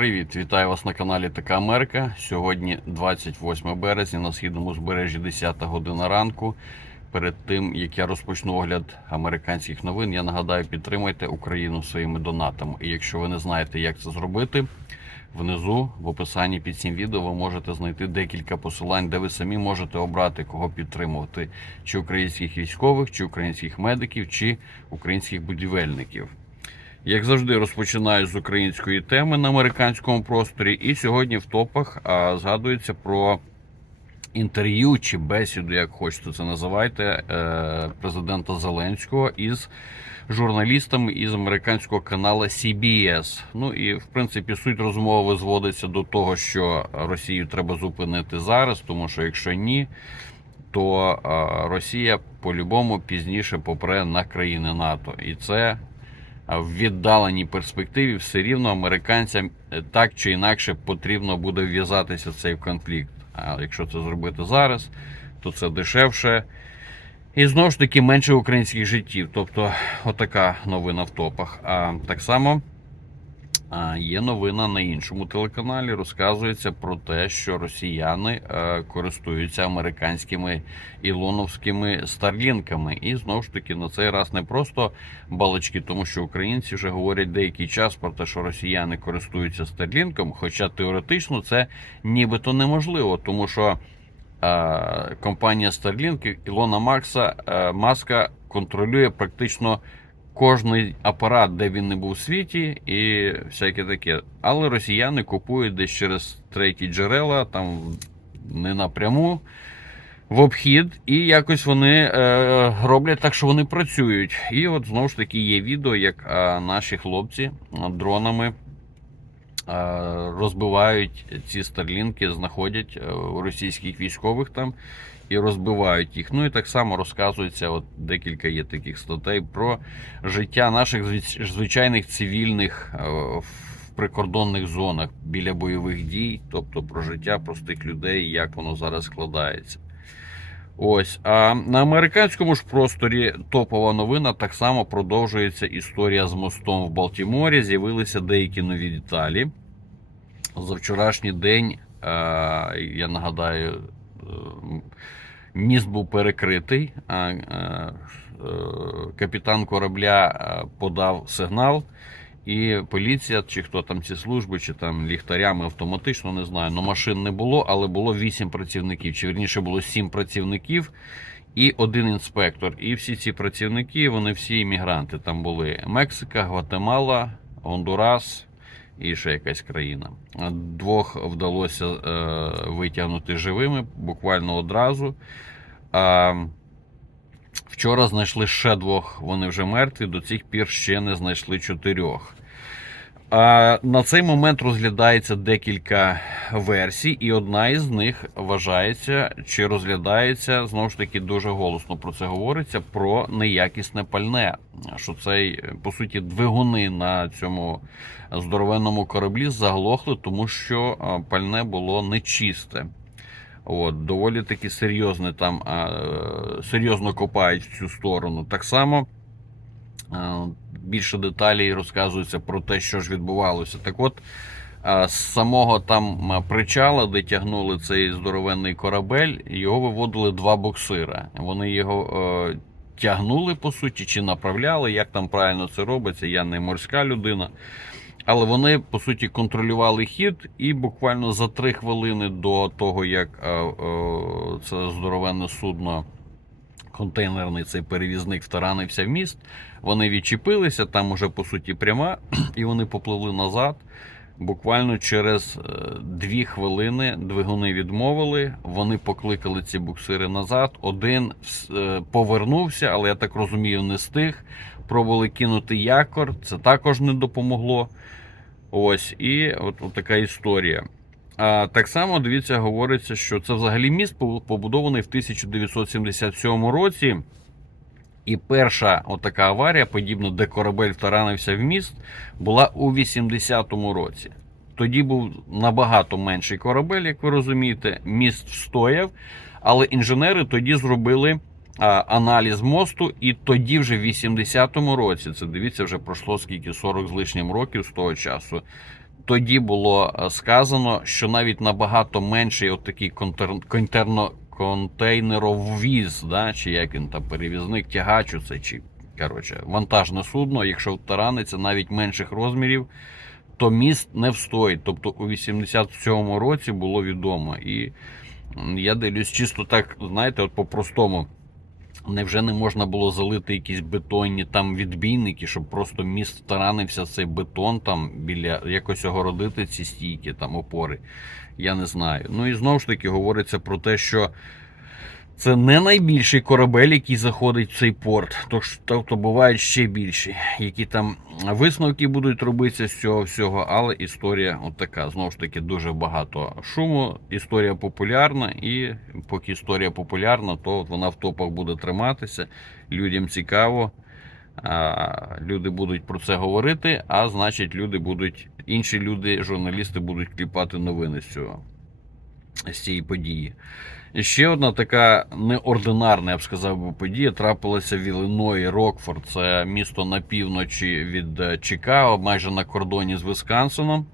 Привіт, вітаю вас на каналі Така Америка. Сьогодні 28 березня на східному збережжі 10 година ранку. Перед тим як я розпочну огляд американських новин, я нагадаю, підтримайте Україну своїми донатами. І якщо ви не знаєте, як це зробити, внизу в описанні під цим відео ви можете знайти декілька посилань, де ви самі можете обрати, кого підтримувати: чи українських військових, чи українських медиків, чи українських будівельників. Як завжди, розпочинаю з української теми на американському просторі. І сьогодні в топах а, згадується про інтерв'ю чи бесіду, як хочете це називайте, е, президента Зеленського із журналістами із американського каналу CBS. Ну і в принципі суть розмови зводиться до того, що Росію треба зупинити зараз, тому що якщо ні, то Росія по-любому пізніше попре на країни НАТО, і це в віддаленій перспективі все рівно американцям е, так чи інакше потрібно буде вв'язатися в цей конфлікт. А якщо це зробити зараз, то це дешевше. І знову ж таки менше українських життів. Тобто, отака новина в топах. А так само є новина на іншому телеканалі. Розказується про те, що росіяни е, користуються американськими ілоновськими старлінками. І знову ж таки на цей раз не просто балачки, тому що українці вже говорять деякий час про те, що росіяни користуються старлінком, хоча теоретично це нібито неможливо, тому що е, компанія Starlink Ілона Макса е, Маска контролює практично кожний апарат, де він не був у світі, і всяке таке. Але росіяни купують десь через треті джерела, там не напряму. В обхід, і якось вони е, роблять так, що вони працюють. І от знову ж таки є відео, як е, наші хлопці дронами е, розбивають ці старлінки, знаходять е, російських військових там і розбивають їх. Ну і так само розказується, от декілька є таких статей про життя наших звичайних цивільних е, в прикордонних зонах біля бойових дій, тобто про життя простих людей, як воно зараз складається. Ось, а на американському ж просторі топова новина так само продовжується історія з мостом в Балтіморі. З'явилися деякі нові деталі. За вчорашній день, е, я нагадаю, е, міст був перекритий. е, е, Капітан корабля е, подав сигнал. І поліція, чи хто там ці служби, чи там ліхтарями автоматично, не знаю. Ну машин не було, але було 8 працівників. Чи вірніше було 7 працівників і один інспектор. І всі ці працівники, вони всі іммігранти. Там були Мексика, Гватемала, Гондурас і ще якась країна. Двох вдалося е, витягнути живими буквально одразу. Вчора знайшли ще двох, вони вже мертві, до цих пір ще не знайшли чотирьох. На цей момент розглядається декілька версій, і одна із них вважається чи розглядається знову ж таки дуже голосно про це говориться про неякісне пальне. Що цей по суті двигуни на цьому здоровенному кораблі заглохли, тому що пальне було нечисте. От, доволі таки серйозне там серйозно копають в цю сторону. Так само більше деталей розказується про те, що ж відбувалося. Так от, з самого там причала, де тягнули цей здоровенний корабель, його виводили два боксира. Вони його е, тягнули, по суті, чи направляли. Як там правильно це робиться, я не морська людина. Але вони по суті контролювали хід, і буквально за три хвилини до того, як е, е, це здоровенне судно, контейнерний цей перевізник втаранився в міст, вони відчепилися, там уже по суті пряма, і вони попливли назад. Буквально через е, дві хвилини двигуни відмовили. Вони покликали ці буксири назад. Один е, повернувся, але я так розумію, не стиг. Пробували кинути якор, це також не допомогло. Ось, і от, от така історія. Так само, дивіться, говориться, що це взагалі міст побудований в 1977 році. І перша отака аварія, подібно, де корабель втаранився в міст, була у 80-му році. Тоді був набагато менший корабель, як ви розумієте. Міст встояв, але інженери тоді зробили аналіз мосту, і тоді, вже в 80-му році, це дивіться, вже пройшло скільки 40 з лишнім років з того часу. Тоді було е, сказано, що навіть набагато менший от такий контер... контерно... контейнеровіз, да, чи як він там перевізник, тягач це чи коротше, вантажне судно, якщо втараниться навіть менших розмірів, то міст не встоїть. Тобто у 87-му році було відомо. І я дивлюсь чисто так, знаєте, от по-простому. Невже не можна було залити якісь бетонні там відбійники, щоб просто міст таранився цей бетон там біля якось огородити ці стійки, там опори. Я не знаю. Ну і знову ж таки говориться про те, що це не найбільший корабель, який заходить в цей порт. Тож, тобто бувають ще більші, які там висновки будуть робитися з цього всього, але історія от така. Знову ж таки, дуже багато шуму. Історія популярна, і поки історія популярна, то вона в топах буде триматися. Людям цікаво. Люди будуть про це говорити, а значить, люди будуть, інші люди, журналісти будуть кліпати новини з цього з цієї події. Ще одна така неординарна, я б сказав подія трапилася в Іллиної, Рокфорд. Це місто на півночі від е, Чикаго, майже на кордоні з Висконсином.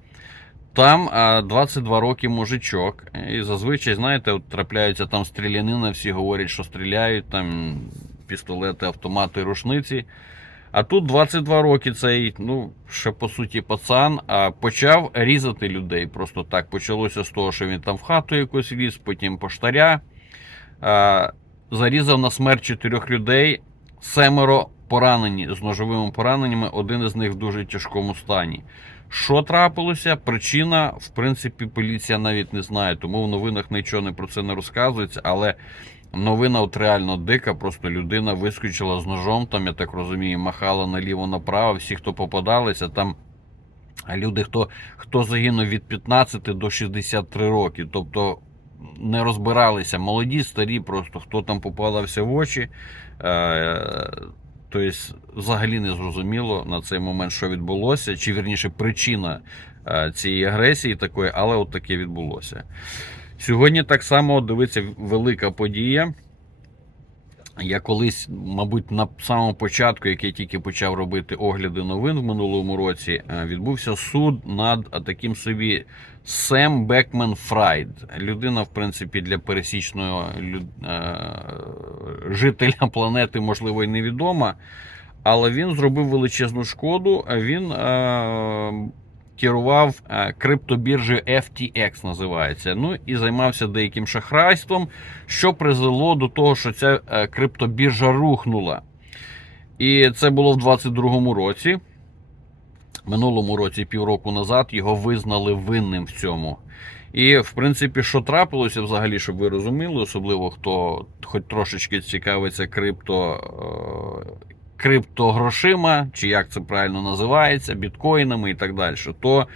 Там 22 роки мужичок. І зазвичай, знаєте, от трапляються там стрілянина, всі говорять, що стріляють, там пістолети, автомати, рушниці. А тут 22 роки цей, ну, ще по суті, пацан, а почав різати людей. Просто так почалося з того, що він там в хату якось ліз, потім поштаря. А, зарізав на смерть чотирьох людей, семеро поранені з ножовими пораненнями, один із них в дуже тяжкому стані. Що трапилося? Причина, в принципі, поліція навіть не знає, тому в новинах нічого не про це не розказується, але. Новина от реально дика, просто людина вискочила з ножом, там, я так розумію, махала наліво-направо, всі, хто попадалися, там люди, хто, хто загинув від 15 до 63 роки. Тобто не розбиралися молоді, старі, просто хто там попадався в очі. Тобто, взагалі не зрозуміло на цей момент, що відбулося, чи вірніше причина е, цієї агресії такої, але от таке відбулося. Сьогодні так само дивиться велика подія. Я колись, мабуть, на самому початку, як я тільки почав робити огляди новин в минулому році, е, відбувся суд над таким собі Сем Бекмен Фрайд. Людина, в принципі, для пересічного люд... е, жителя планети, можливо, і невідома. Але він зробив величезну шкоду. Він е, керував е, криптобіржею FTX, називається. Ну і займався деяким шахрайством, що призвело до того, що ця е, криптобіржа рухнула. І це було в 22-му році. Минулому році, півроку назад, його визнали винним в цьому. І, в принципі, що трапилося взагалі, щоб ви розуміли, особливо хто хоч трошечки цікавиться крипто, е, криптогрошима, чи як це правильно називається, біткоїнами і так далі, то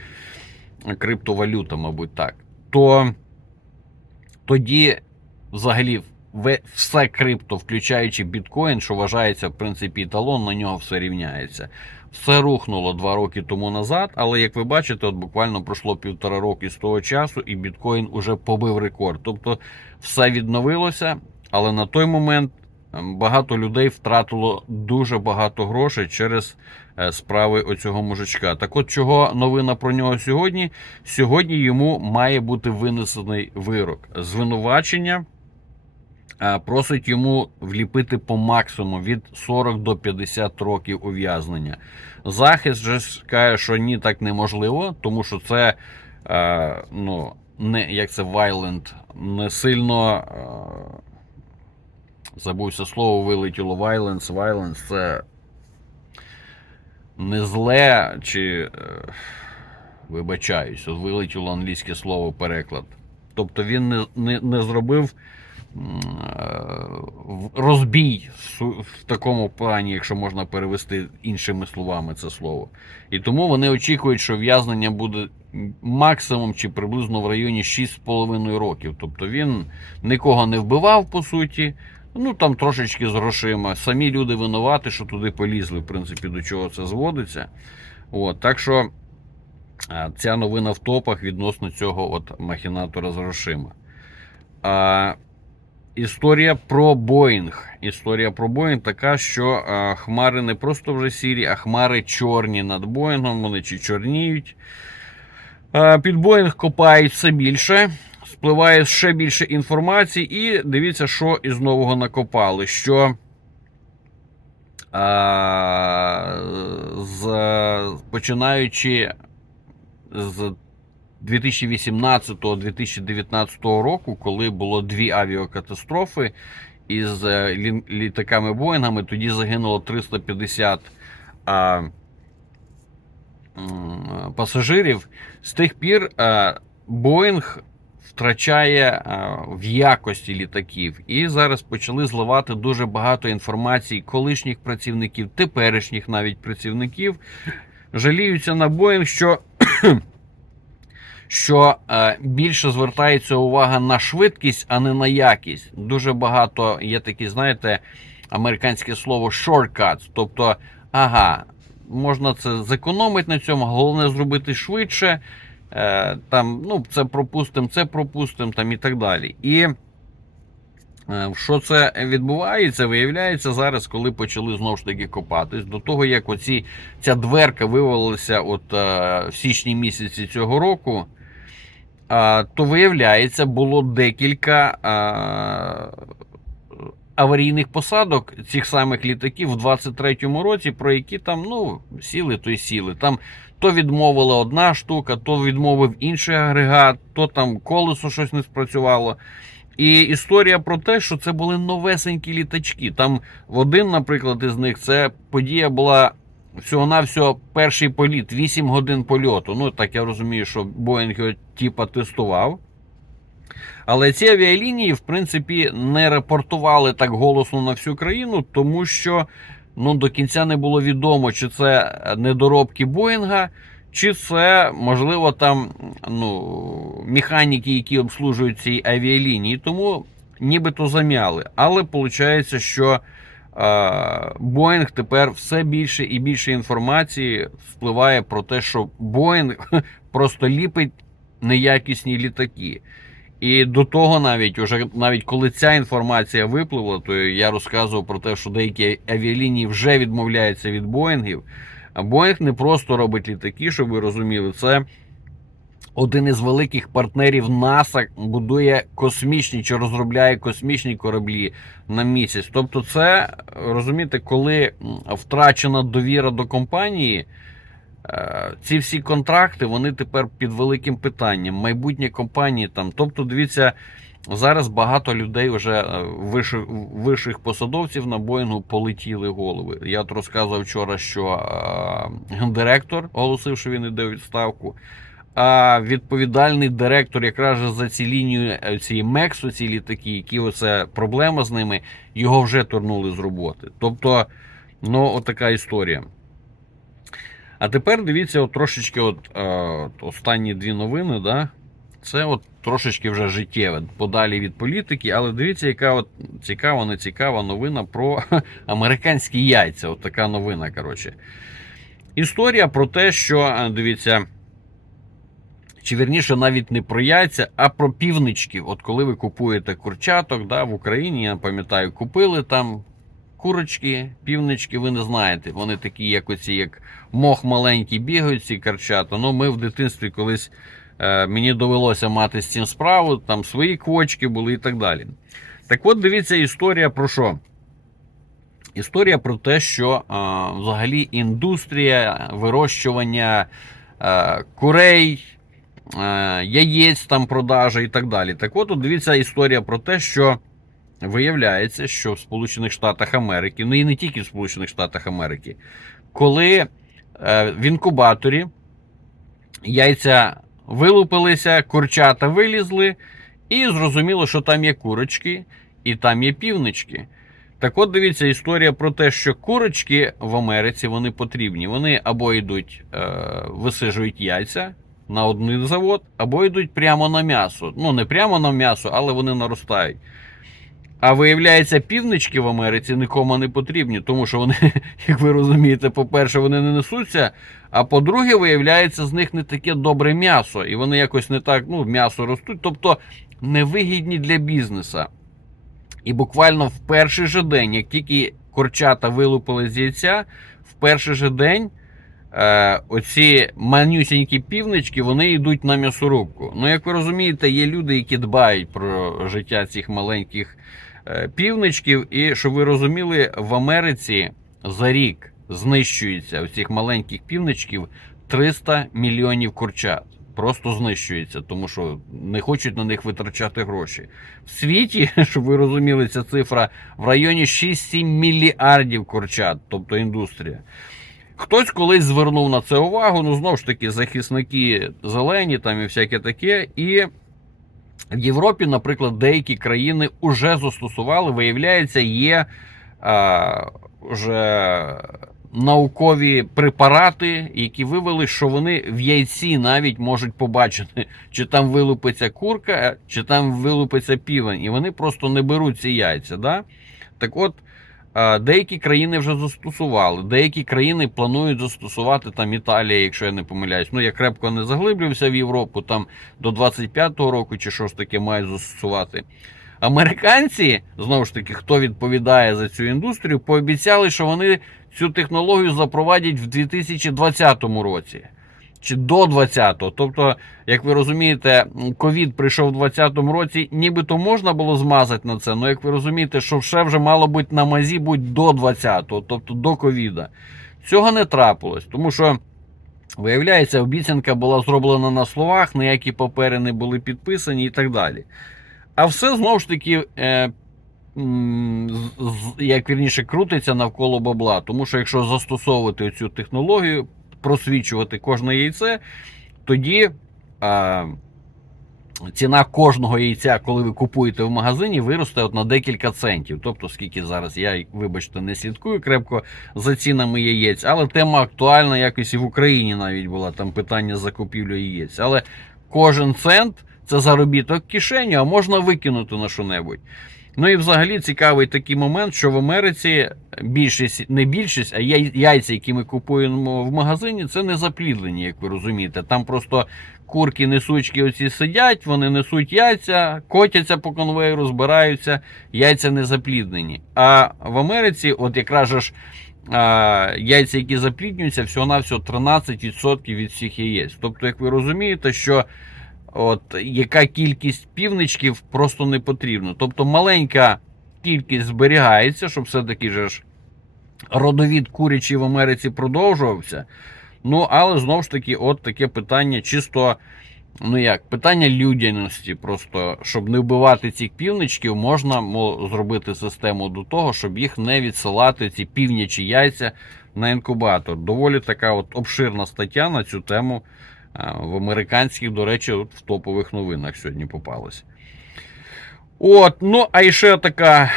криптовалюта, мабуть, так. То тоді, взагалі, все крипто, включаючи біткоін, що вважається, в принципі, еталон, на нього все рівняється. Все рухнуло два роки тому назад, але як ви бачите, от буквально пройшло півтора роки з того часу, і біткоін уже побив рекорд. Тобто все відновилося, але на той момент багато людей втратило дуже багато грошей через е, справи оцього мужичка. Так от чого новина про нього сьогодні? Сьогодні йому має бути винесений вирок. Звинувачення е, просить йому вліпити по максимуму від 40 до 50 років ув'язнення. Захист же каже, що ні, так неможливо, тому що це е, ну, не як це violent, не сильно. Забувся слово, вилетіло violence. Violence це не зле, чи. е, Вибачаюсь, вилетіло англійське слово переклад. Тобто він не, не, не зробив е, розбій в в такому плані, якщо можна перевести іншими словами це слово. І тому вони очікують, що в'язнення буде максимум чи приблизно в районі 6,5 років. Тобто він нікого не вбивав, по суті. Ну там трошечки з грошима. Самі люди винуваті, що туди полізли, в принципі, до чого це зводиться. От, так що ця новина в топах відносно цього от махінатора з грошима. А, історія про Боїнг. Історія про Боїнг така, що а, хмари не просто вже сірі, а хмари чорні над Боїнгом. Вони чи чорніють. Е, Під Боїнг копають все більше, спливає ще більше інформації, і дивіться, що із нового накопали. Що а, з, починаючи з 2018-2019 року, коли було дві авіакатастрофи із е, літаками Боїнгами, тоді загинуло 350 а, пасажирів. З тих пір е, Боїнг втрачає е, в якості літаків. І зараз почали зливати дуже багато інформації колишніх працівників, теперішніх навіть працівників. Жаліються на Боїнг, що, що е, більше звертається увага на швидкість, а не на якість. Дуже багато є такі, знаєте, американське слово shortcuts. Тобто, ага, можна це зекономити на цьому, головне зробити швидше. Е, там, ну, це пропустимо, це пропустимо там і так далі. І е, що це відбувається, виявляється зараз, коли почали знову ж таки копатись. До того, як оці, ця дверка вивалилася от, е, в січні місяці цього року, е, то виявляється, було декілька е, аварійних посадок цих самих літаків в 23-му році, про які там ну, сіли, то й сіли. Там то відмовила одна штука, то відмовив інший агрегат, то там колесо щось не спрацювало. І історія про те, що це були новесенькі літачки. Там в один, наприклад, із них це подія була всього-навсього перший політ, 8 годин польоту. Ну, так я розумію, що Боїнг його типа тестував. Але ці авіалінії, в принципі, не репортували так голосно на всю країну, тому що ну, до кінця не було відомо, чи це недоробки Боїнга, чи це, можливо, там ну, механіки, які обслужують ці авіалінії. Тому нібито замяли. Але виходить, що е, Боїнг тепер все більше і більше інформації впливає про те, що Боїнг просто ліпить неякісні літаки. І до того навіть, уже навіть коли ця інформація випливла, то я розказував про те, що деякі авіалінії вже відмовляються від Боїнгів. А Боїнг не просто робить літаки, щоб ви розуміли, це один із великих партнерів НАСА будує космічні чи розробляє космічні кораблі на місяць. Тобто, це розумієте, коли втрачена довіра до компанії. Е, Ці всі контракти вони тепер під великим питанням. Майбутнє компанії там. Тобто, дивіться, зараз багато людей вже е, вищих, вищих посадовців на Боїнгу полетіли голови. Я от розказував вчора, що е, гендиректор оголосив, що він іде у відставку. А відповідальний директор, якраз за ці лінію е, ці Мексу, ці літаки, які оце проблема з ними, його вже турнули з роботи. Тобто, ну, отака історія. А тепер дивіться, от трошечки, от, е, останні дві новини, да? це от трошечки вже життєве, подалі від політики, але дивіться, яка от цікава, не цікава новина про американські яйця. От така новина, коротше. Історія про те, що е, дивіться, чи вірніше навіть не про яйця, а про півнички. От коли ви купуєте курчаток, да, в Україні, я пам'ятаю, купили там курочки, півнички, ви не знаєте. Вони такі, як оці, як мох маленький, бігають ці карчата. Ну, ми в дитинстві колись е, мені довелося мати з цим справу, там свої квочки були і так далі. Так от дивіться, історія про що? Історія про те, що е, взагалі індустрія вирощування е, курей, е, яєць там продажа і так далі. Так от, от дивіться історія про те, що виявляється, що в Сполучених Штатах Америки, ну і не тільки в Сполучених Штатах Америки, коли е, в інкубаторі яйця вилупилися, курчата вилізли, і зрозуміло, що там є курочки і там є півнички. Так от дивіться історія про те, що курочки в Америці вони потрібні. Вони або йдуть, е, висижують яйця на один завод, або йдуть прямо на м'ясо. Ну, не прямо на м'ясо, але вони наростають. А виявляється, півнички в Америці нікому не потрібні, тому що вони, як ви розумієте, по-перше, вони не несуться. А по-друге, виявляється, з них не таке добре м'ясо, і вони якось не так, ну, м'ясо ростуть, тобто невигідні для бізнеса. І буквально в перший же день, як тільки курчата вилупили з яйця, в перший же день е, оці манюсінькі півнички вони йдуть на м'ясорубку. Ну, як ви розумієте, є люди, які дбають про життя цих маленьких півничків. І щоб ви розуміли, в Америці за рік знищується у цих маленьких півничків 300 мільйонів курчат. Просто знищується, тому що не хочуть на них витрачати гроші. В світі, щоб ви розуміли, ця цифра в районі 6-7 мільярдів курчат, тобто індустрія. Хтось колись звернув на це увагу, ну знову ж таки, захисники зелені там і всяке таке. І в Європі, наприклад, деякі країни вже застосували, виявляється, є е, вже наукові препарати, які вивели, що вони в яйці навіть можуть побачити, чи там вилупиться курка, чи там вилупиться півень, і вони просто не беруть ці яйця. Да? Так от. А, Деякі країни вже застосували, деякі країни планують застосувати там Італія, якщо я не помиляюсь. Ну я крепко не заглиблювався в Європу, там до 25-го року чи що ж таке мають застосувати. Американці, знову ж таки, хто відповідає за цю індустрію, пообіцяли, що вони цю технологію запровадять в 2020 році. Чи до 20-го. Тобто, як ви розумієте, ковід прийшов у 20-му році, нібито можна було змазати на це, але як ви розумієте, що ще вже мало бути на мазі бути до 20-го, тобто до ковіда. Цього не трапилось, тому що. Виявляється, обіцянка була зроблена на словах, ніякі папери не були підписані і так далі. А все знову ж таки, е, як вірніше, крутиться навколо бабла. Тому що якщо застосовувати цю технологію, просвічувати кожне яйце, тоді е, ціна кожного яйця, коли ви купуєте в магазині, виросте от на декілька центів. Тобто, скільки зараз я, вибачте, не слідкую крепко за цінами яєць, але тема актуальна якось і в Україні навіть була там питання закупівлі яєць. Але кожен цент це заробіток в кишеню, а можна викинути на що-небудь. Ну і взагалі цікавий такий момент, що в Америці більшість, не більшість, а яйця, які ми купуємо в магазині, це не заплідлені, як ви розумієте. Там просто курки несучки оці сидять, вони несуть яйця, котяться по конвейеру, збираються, яйця не запліднені. А в Америці, от якраз ж. Яйця, які запліднюються, всього-навсього 13% від всіх яєць. Тобто, як ви розумієте, що от яка кількість півничків просто не потрібно. Тобто маленька кількість зберігається, щоб все-таки ж родовід курячий в Америці продовжувався. Ну, але знову ж таки, от таке питання чисто. Ну як, питання людяності, просто щоб не вбивати цих півничків, можна мо, зробити систему до того, щоб їх не відсилати, ці півнячі яйця на інкубатор. Доволі така от обширна стаття на цю тему в американських, до речі, от в топових новинах сьогодні попалась. От, ну, а ще така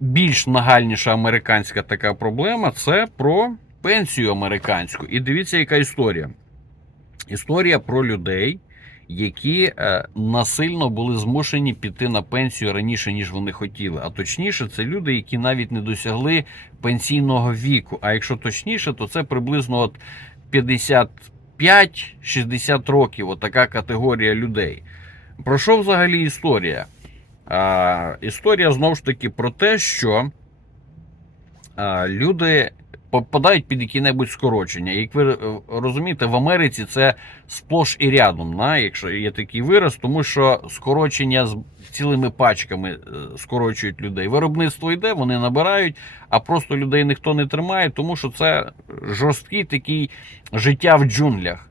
більш нагальніша американська така проблема це про пенсію американську. І дивіться, яка історія. Історія про людей, які е, насильно були змушені піти на пенсію раніше, ніж вони хотіли. А точніше, це люди, які навіть не досягли пенсійного віку. А якщо точніше, то це приблизно от 55-60 років. отака така категорія людей. Про що взагалі історія? А, історія знову ж таки про те, що а, люди попадають під які-небудь скорочення. Як ви е, розумієте, в Америці це сплош і рядом, на, якщо є такий вираз, тому що скорочення з цілими пачками е, скорочують людей. Виробництво йде, вони набирають, а просто людей ніхто не тримає, тому що це жорсткий такий життя в джунглях.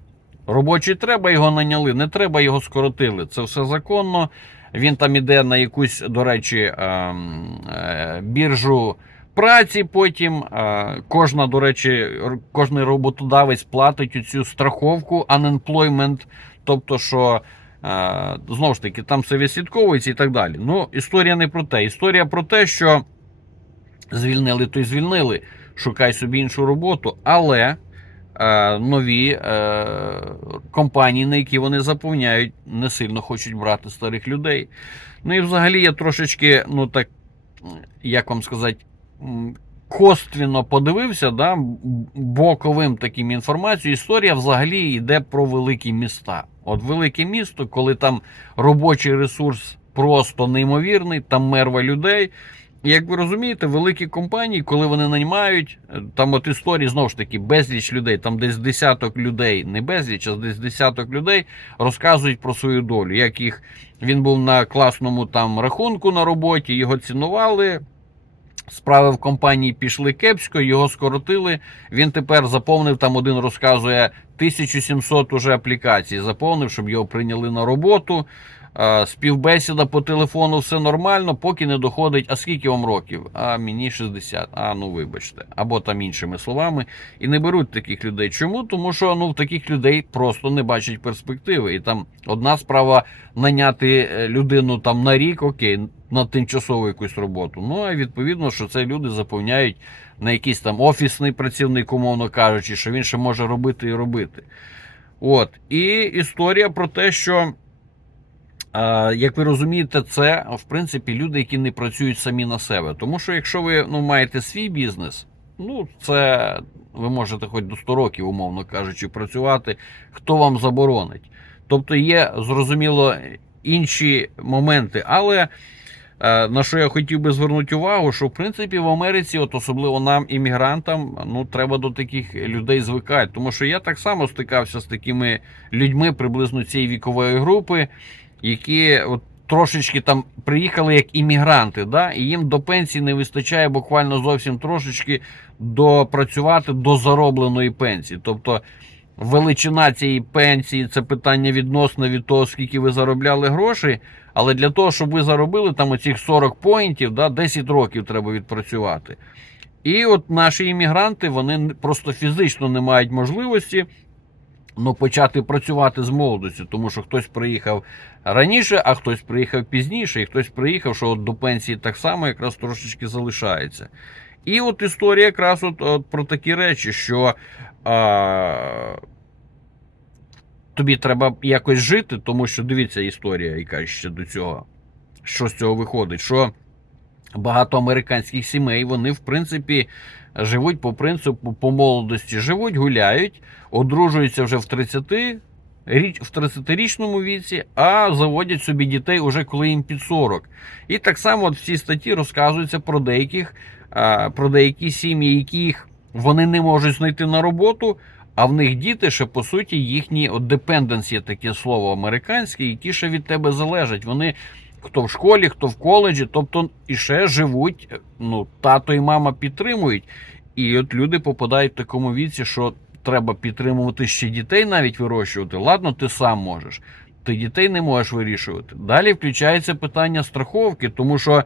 Робочий треба, його наняли, не треба, його скоротили. Це все законно. Він там іде на якусь, до речі, ем, е, біржу праці. Потім е, кожна, до речі, кожний роботодавець платить цю страховку unemployment, тобто, що е, знову ж таки там все відслідковується і так далі. Ну, історія не про те. Історія про те, що звільнили, то й звільнили. Шукай собі іншу роботу, але е, нові е, компанії, на які вони заповняють, не сильно хочуть брати старих людей. Ну і взагалі я трошечки, ну так, як вам сказати, м, косвіно подивився, да, боковим таким інформацією. Історія взагалі йде про великі міста. От велике місто, коли там робочий ресурс просто неймовірний, там мерва людей. як ви розумієте, великі компанії, коли вони наймають, е, там от історії знову ж таки безліч людей, там десь десяток людей, не безліч, а десь десяток людей розказують про свою долю. Як їх він був на класному там рахунку на роботі, його цінували. Справи в компанії пішли кепсько, його скоротили. Він тепер заповнив там один розказує 1700 уже аплікацій. Заповнив, щоб його прийняли на роботу. Співбесіда по телефону все нормально, поки не доходить. А скільки вам років? А мені 60. А ну вибачте, або там іншими словами. І не беруть таких людей. Чому? Тому що ну в таких людей просто не бачать перспективи. І там одна справа наняти е, людину там на рік, окей, на тимчасову якусь роботу. Ну а відповідно, що це люди заповняють на якийсь там офісний працівник, умовно кажучи, що він ще може робити і робити. От. І історія про те, що. Як ви розумієте, це в принципі люди, які не працюють самі на себе. Тому що якщо ви ну, маєте свій бізнес, ну це ви можете хоч до 100 років, умовно кажучи, працювати, хто вам заборонить. Тобто є зрозуміло інші моменти, але е, на що я хотів би звернути увагу, що в принципі в Америці, от особливо нам, іммігрантам, ну треба до таких людей звикати. Тому що я так само стикався з такими людьми приблизно цієї вікової групи які от трошечки там приїхали як іммігранти, да, і їм до пенсії не вистачає буквально зовсім трошечки допрацювати до заробленої пенсії. Тобто величина цієї пенсії це питання відносно від того, скільки ви заробляли грошей. Але для того, щоб ви заробили там оцих 40 поінтів, да, 10 років треба відпрацювати. І от наші іммігранти вони просто фізично не мають можливості ну, почати працювати з молодості, тому що хтось приїхав раніше, а хтось приїхав пізніше, і хтось приїхав, що от до пенсії так само якраз трошечки залишається. І от історія якраз от, от про такі речі, що а, тобі треба якось жити, тому що дивіться історія, яка ще до цього, що з цього виходить, що багато американських сімей, вони, в принципі, живуть по принципу по молодості, живуть, гуляють, одружуються вже в 30 річ в 30-річному віці, а заводять собі дітей уже коли їм під 40. І так само от в цій статті розказується про деяких про деякі сім'ї, яких вони не можуть знайти на роботу. А в них діти ще по суті їхні от депенденс є таке слово американське, які ще від тебе залежать. Вони хто в школі, хто в коледжі, тобто і ще живуть. Ну, тато і мама підтримують. І от люди попадають в такому віці, що треба підтримувати ще дітей, навіть вирощувати. Ладно, ти сам можеш. Ти дітей не можеш вирішувати. Далі включається питання страховки, тому що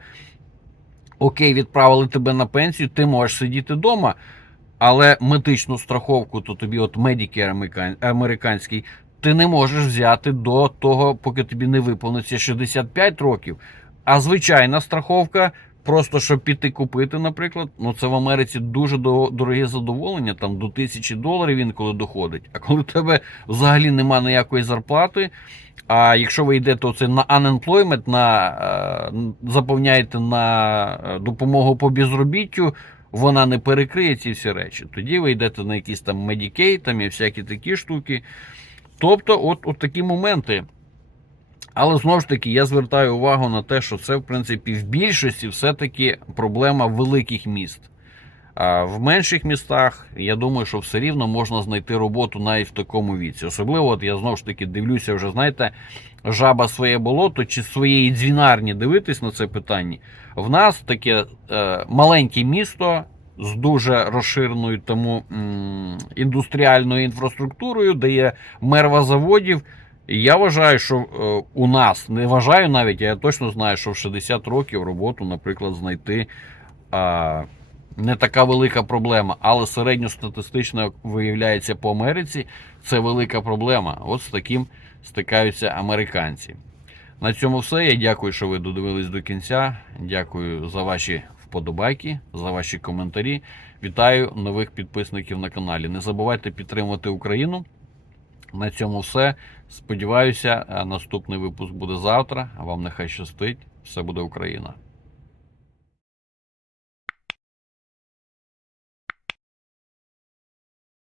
окей, відправили тебе на пенсію, ти можеш сидіти вдома, але медичну страховку, то тобі, от Medicare американський, ти не можеш взяти до того, поки тобі не виповниться 65 років. А звичайна страховка, просто щоб піти купити, наприклад, ну це в Америці дуже дороге задоволення, там до тисячі доларів інколи доходить. А коли в тебе взагалі нема ніякої зарплати. А якщо ви йдете оце на unemployment, на е, заповняєте на допомогу по безробіттю, вона не перекриє ці всі речі. Тоді ви йдете на якісь там Medicaid, там і всякі такі штуки. Тобто, от, от такі моменти. Але знову ж таки, я звертаю увагу на те, що це, в принципі, в більшості все-таки проблема великих міст. А в менших містах, я думаю, що все рівно можна знайти роботу навіть в такому віці. Особливо, от я знову ж таки дивлюся, вже знаєте, жаба своє болото чи своєї дзвінарні дивитись на це питання. В нас таке е, маленьке місто з дуже розширеною тому індустріальною інфраструктурою, де є мерва заводів. І я вважаю, що е, у нас не вважаю навіть, а я точно знаю, що в 60 років роботу, наприклад, знайти е, не така велика проблема, але середньостатистично виявляється по Америці, це велика проблема. От з таким стикаються американці. На цьому все. Я дякую, що ви додивились до кінця. Дякую за ваші вподобайки, за ваші коментарі. Вітаю нових підписників на каналі. Не забувайте підтримувати Україну. На цьому все. Сподіваюся, наступний випуск буде завтра. Вам нехай щастить. Все буде Україна.